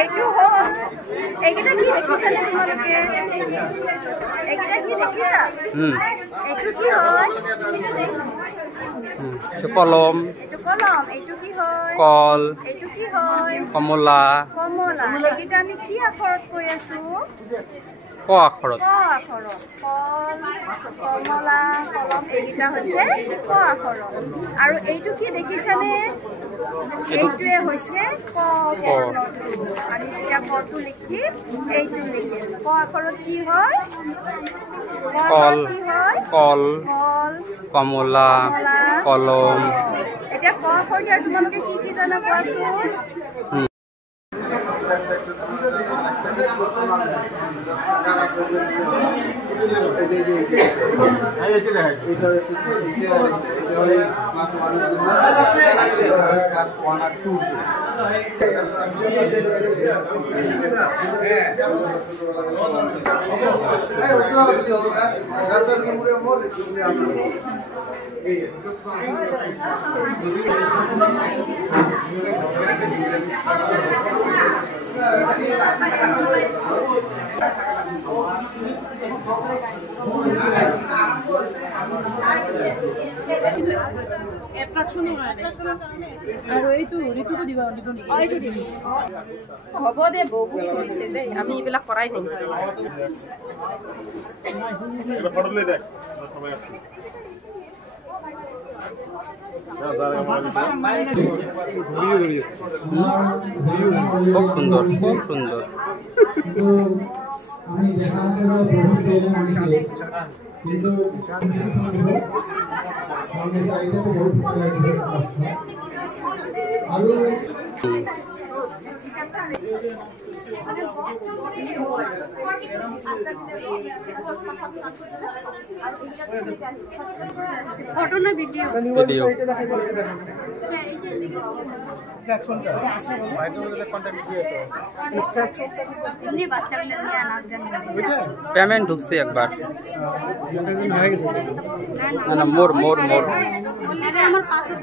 এইটো হ'ল এইকেইটা কি দেখিছানে তোমালোকে? এইকেইটা কি দেখিছা? এইটো কি হয়? এইটো কলম। এইটো কলম। এইটো কি হয়? কল। এইটো কি হয়? কমলা। কমলা। এইকেইটা আমি কি আখৰত কৈ আছো? ক আখৰত। ক আখৰত। কল, কমলা, কলম এইকেইটা হৈছে ক আখৰত। আৰু এইটো কি দেখিছানে? এইটোৱে হৈছে ক বৰ্ণটো। আমি যেতিয়া কটো লিখিম এইটো লিখিম। ক আখৰত কি হয়? কল। কি হয়? কল। কল, কমলা, কলম। এতিয়া ক আখৰ দিয়া তোমালোকে কি কি জানা কোৱাচোন? হ'ব দে বহুত চলিছে দেই আমি এইবিলাক কৰাই নাই খুব সুন্দর, খুব সুন্দর। ফটো না ভিডিও ভিডিও পেমেন্ট ঢুকছে একবার না না মোর মোর মোর আমার পাঁচশো